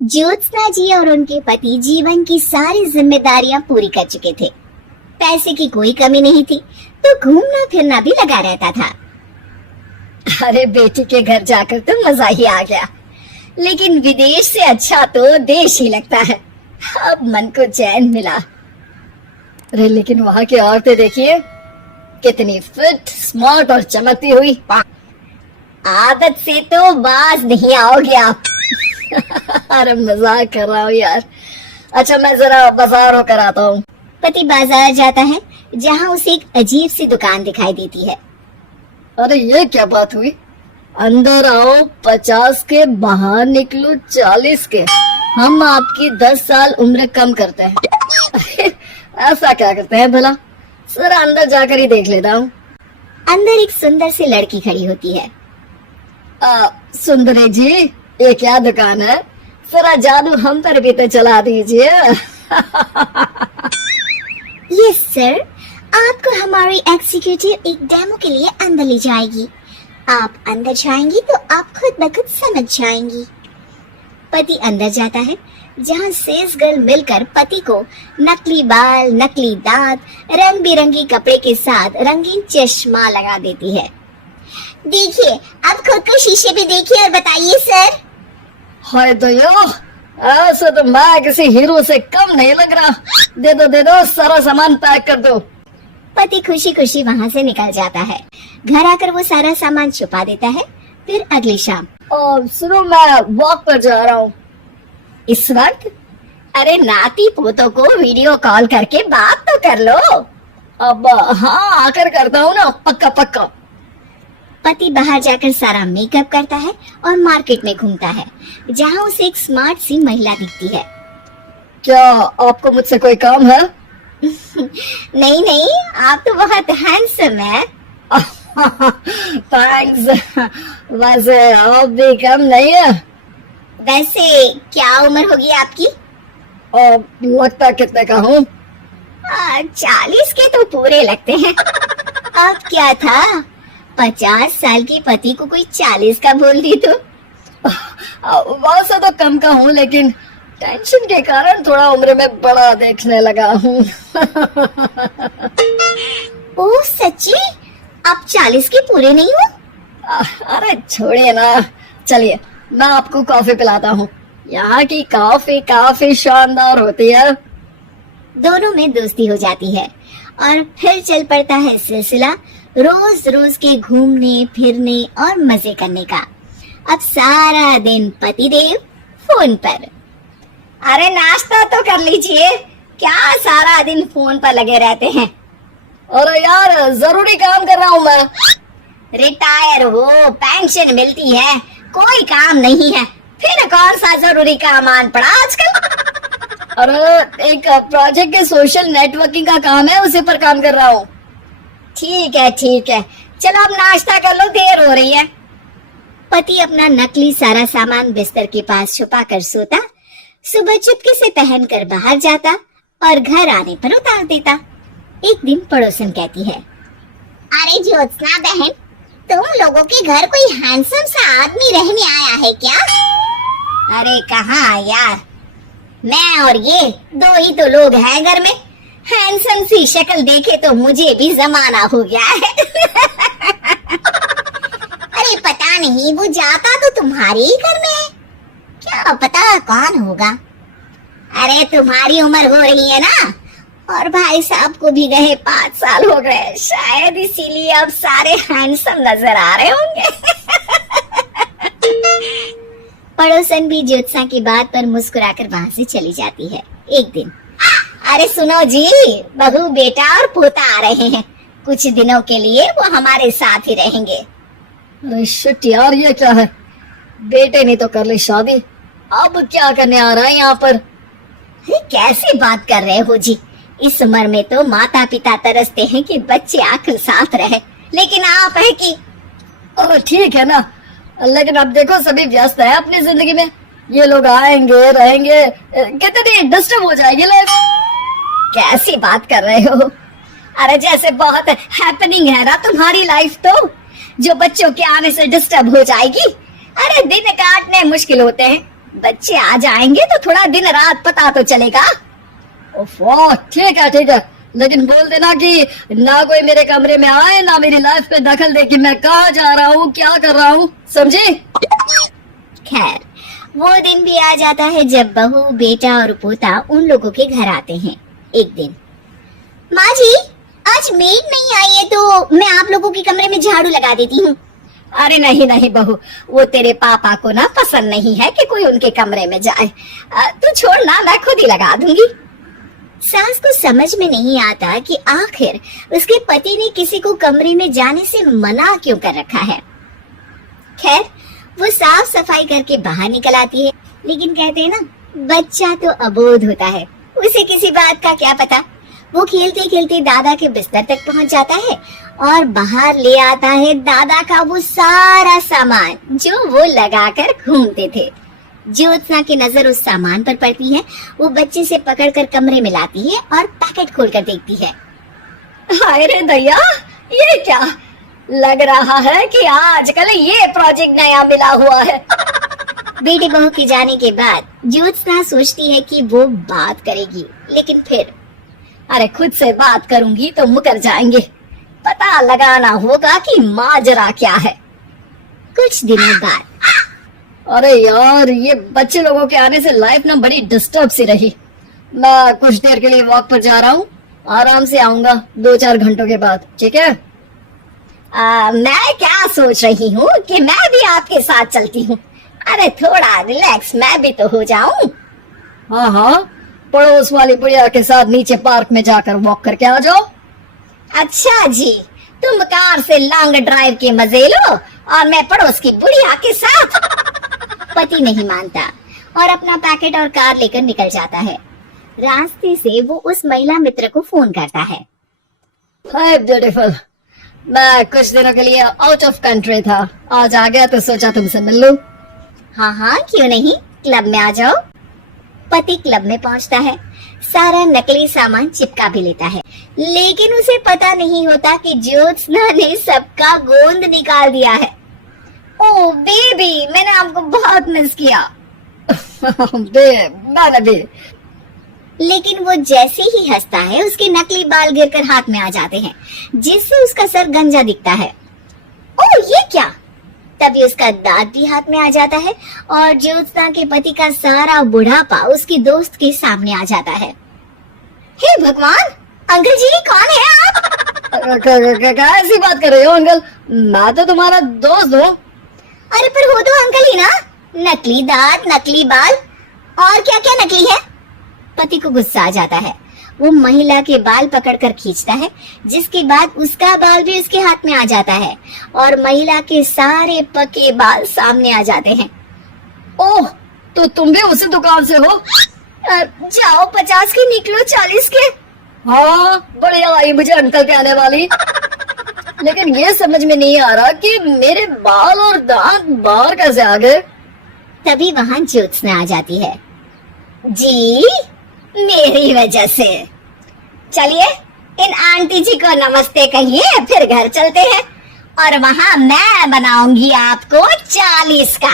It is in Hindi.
ज्योत्सना जी और उनके पति जीवन की सारी जिम्मेदारियां पूरी कर चुके थे। पैसे की कोई कमी नहीं थी, तो घूमना फिरना भी लगा रहता था। अरे बेटी के घर जाकर तो मजा ही आ गया, लेकिन विदेश से अच्छा तो देश ही लगता है। अब मन को चैन मिला। अरे लेकिन वहाँ की औरतें देखिए, कितनी फिट, स्मार्ट और चमकती हुई। आदत से तो बाज नहीं आओगे आप। अरे मजाक कर रहा हूँ यार। अच्छा मैं जरा बाजार होकर आता हूँ। पति बाजार जाता है, जहाँ उसे एक अजीब सी दुकान दिखाई देती है। अरे ये क्या बात हुई? अंदर आओ 50 के, बाहर निकलो 40 के। हम आपकी 10 साल उम्र कम करते हैं। ऐसा क्या करते हैं भला? सर अंदर जाकर ही देख लेता हूँ। अंदर एक सुंदर सी लड़की खड़ी होती है। सुंदरी जी, ये क्या दुकान है? जरा जादू हम पर भी तो चला दीजिए। यस सर, आपको हमारी एग्जीक्यूटिव एक डेमो के लिए अंदर ले जाएगी। आप अंदर जाएंगी तो आप खुद ब खुद समझ जाएंगी। पति अंदर जाता है, जहाँ सेल्स गर्ल मिलकर पति को नकली बाल, नकली दांत, रंग बिरंगी कपड़े के साथ रंगीन चश्मा लगा देती है। देखिए, अब खुद को शीशे पे देखिए और बताइए सर। हाय दयो, ऐसे तो मैं किसी हीरो से कम नहीं लग रहा। दे दो, सारा सामान पैक कर दो। पति खुशी खुशी वहाँ से निकल जाता है। घर आकर वो सारा सामान छुपा देता है। फिर अगली शाम। सुनो, मैं वॉक पर जा रहा हूँ। इस वक्त? अरे नाती पोतों को वीडियो कॉल करके बात तो कर लो। अब हाँ, आकर करता हूँ ना, पक्का पक्का। पति बाहर जाकर सारा मेकअप करता है और मार्केट में घूमता है, जहाँ उसे एक स्मार्ट सी महिला दिखती है। क्या आपको मुझसे कोई काम है? नहीं, आप तो बहुत हैंडसम है। थैंक्स। वैसे आप भी कम नहीं है। वैसे क्या उम्र होगी आपकी? लगता कितने का हूँ? 40 के तो पूरे लगते हैं। अब क्या था, 50 साल की पति को कोई 40 का बोल दी तो? वैसे तो कम का हूँ, लेकिन टेंशन के कारण थोड़ा उम्र में बड़ा देखने लगा हूँ। ओह सच्ची? आप 40 के पूरे नहीं हो? अरे छोड़िए ना, चलिए मैं आपको कॉफी पिलाता हूँ। यहाँ की कॉफी काफी शानदार होती है। दोनों में दोस्ती हो जाती है और फिर चल पड़ता है सिलसिला रोज रोज के घूमने फिरने और मजे करने का। अब सारा दिन पतिदेव फोन पर। अरे नाश्ता तो कर लीजिए, क्या सारा दिन फोन पर लगे रहते हैं? अरे यार, जरूरी काम कर रहा हूँ मैं। रिटायर हो, पेंशन मिलती है, कोई काम नहीं है, फिर कौन सा जरूरी काम आन पड़ा आजकल? अरे एक प्रोजेक्ट के सोशल नेटवर्किंग का काम है, उसी पर काम कर रहा हूँ। ठीक है, चलो अब नाश्ता कर लो, देर हो रही है। पति अपना नकली सारा सामान बिस्तर के पास छुपा कर सोता, सुबह चुपके से पहनकर बाहर जाता और घर आने पर उतार देता। एक दिन पड़ोसन कहती है, अरे ज्योत्सना बहन, तुम लोगों के घर कोई हैंडसम सा आदमी रहने आया है क्या? अरे कहाँ यार, मैं और ये दो ही तो लोग हैं घर में। हैंडसम सी शक्ल देखे तो मुझे भी जमाना हो गया है। अरे पता नहीं, वो जाता तो तुम्हारे ही घर में है, क्या पता कौन होगा। अरे तुम्हारी उम्र हो रही है ना, और भाई साहब को भी गए 5 साल हो गए, शायद इसीलिए अब सारे हैंडसम नजर आ रहे होंगे। पड़ोसन भी ज्योत्सना की बात पर मुस्कुराकर वहाँ से चली जाती है। एक दिन, अरे सुनो जी, बहू बेटा और पोता आ रहे हैं, कुछ दिनों के लिए वो हमारे साथ ही रहेंगे। अरे शिट यार, ये क्या है? बेटे ने तो कर ली शादी, अब क्या करने आ रहा है यहाँ पर? अरे कैसी बात कर रहे हो जी, इस उम्र में तो माता पिता तरसते हैं कि बच्चे आखिर साथ रहे, लेकिन आप है कि। अरे ठीक है ना, लेकिन अब देखो सभी व्यस्त है अपनी जिंदगी में। ये लोग आएंगे रहेंगे, कितनी डिस्टर्ब हो जाएगी लाइफ। कैसी बात कर रहे हो? अरे जैसे बहुत हैपनिंग है ना तुम्हारी लाइफ, तो जो बच्चों के आने से डिस्टर्ब हो जाएगी। अरे दिन काटने मुश्किल होते हैं, बच्चे आ जाएंगे तो थोड़ा दिन रात पता तो चलेगा। ओफो, ठीक है, लेकिन बोल देना कि ना कोई मेरे कमरे में आए, ना मेरी लाइफ में दखल दे कि मैं कहाँ जा रहा हूँ, क्या कर रहा हूँ, समझी? खैर, वो दिन भी आ जाता है जब बहू, बेटा और पोता उन लोगों के घर आते हैं। एक दिन, माँ जी, आज मेड नहीं आई है तो मैं आप लोगों के कमरे में झाड़ू लगा देती हूँ। अरे नहीं बहू, वो तेरे पापा को ना पसंद नहीं है कि कोई उनके कमरे में जाए। तू छोड़ ना, मैं खुद ही लगा दूंगी। सास को समझ में नहीं आता कि आखिर उसके पति ने किसी को कमरे में जाने से मना क्यों कर रखा है। खैर, वो साफ सफाई करके बाहर निकल आती है, लेकिन कहते हैं ना, बच्चा तो अबोध होता है, उसे किसी बात का क्या पता। वो खेलते खेलते दादा के बिस्तर तक पहुंच जाता है और बाहर ले आता है दादा का वो सारा सामान जो वो लगाकर घूमते थे। ज्योत्सना की नजर उस सामान पर पड़ती है। वो बच्चे से पकड़कर कमरे में लाती है और पैकेट खोलकर देखती है। हाय रे दैया, ये क्या? लग रहा है कि आजकल ये प्रोजेक्ट नया मिला हुआ है। बेटी बहू के जाने के बाद ज्योत्सना सोचती है कि वो बात करेगी, लेकिन फिर अरे खुद से बात करूंगी तो मुकर जाएंगे। पता लगाना होगा कि माजरा क्या है। कुछ दिनों बाद, अरे यार, ये बच्चे लोगों के आने से लाइफ ना बड़ी डिस्टर्ब सी रही। मैं कुछ देर के लिए वॉक पर जा रहा हूँ, आराम से आऊंगा 2-4 घंटों के बाद, ठीक है? मैं क्या सोच रही हूँ कि मैं भी आपके साथ चलती हूँ। अरे थोड़ा रिलैक्स मैं भी तो हो जाऊं। हाँ, पड़ोस वाली बुढ़िया के साथ नीचे पार्क में जाकर वॉक करके आ जाओ। अच्छा जी, तुम कार से लॉन्ग ड्राइव के मजे लो और मैं पड़ोस की बुढ़िया के साथ। पति नहीं मानता और अपना पैकेट और कार लेकर निकल जाता है। रास्ते से वो उस महिला मित्र को फोन करता है। हाय ब्यूटीफुल, मैं कुछ दिनों के लिए आउट ऑफ कंट्री था, आज आ गया तो सोचा तुमसे मिल लूं। हाँ, क्यों नहीं, क्लब में आ जाओ। पति क्लब में पहुंचता है, सारा नकली सामान चिपका भी लेता है, लेकिन उसे पता नहीं होता कि ज्योत्सना ने सबका गोंद निकाल दिया है। ओ बेबी, मैंने आपको बहुत मिस किया। मैंने भी। लेकिन वो जैसे ही हंसता है, उसके नकली बाल गिरकर हाथ में आ जाते हैं, जिससे उसका सर गंजा दिखता है। ओ ये क्या? तभी उसका दांत भी हाथ में आ जाता है और ज्योत्सना के पति का सारा बुढ़ापा उसकी दोस्त के सामने आ जाता है। हे भगवान, अंकल जी, कौन है आप? क्या ऐसी बात कर रहे हो अंकल? मैं तो तुम्हारा दोस्त हूँ। अरे पर हो तो अंकल ही ना। नकली दांत, नकली बाल और क्या क्या नकली है। पति को गुस्सा आ जाता है। वो महिला के बाल पकड़कर खींचता है, जिसके बाद उसका बाल भी उसके हाथ में आ जाता है और महिला के सारे पके बाल सामने आ जाते हैं। ओह, तो तुम भी उसी दुकान से हो? जाओ 50 के निकलो 40 के। हाँ, बढ़िया आई मुझे अंकल कहने वाली। लेकिन ये समझ में नहीं आ रहा कि मेरे बाल और दांत बाहर कैसे आ गए। तभी वहाँ ज्योत्सना आ जाती है। जी, मेरी वजह से। चलिए इन आंटी जी को नमस्ते कहिए, फिर घर चलते हैं और वहाँ मैं बनाऊंगी आपको 40 का।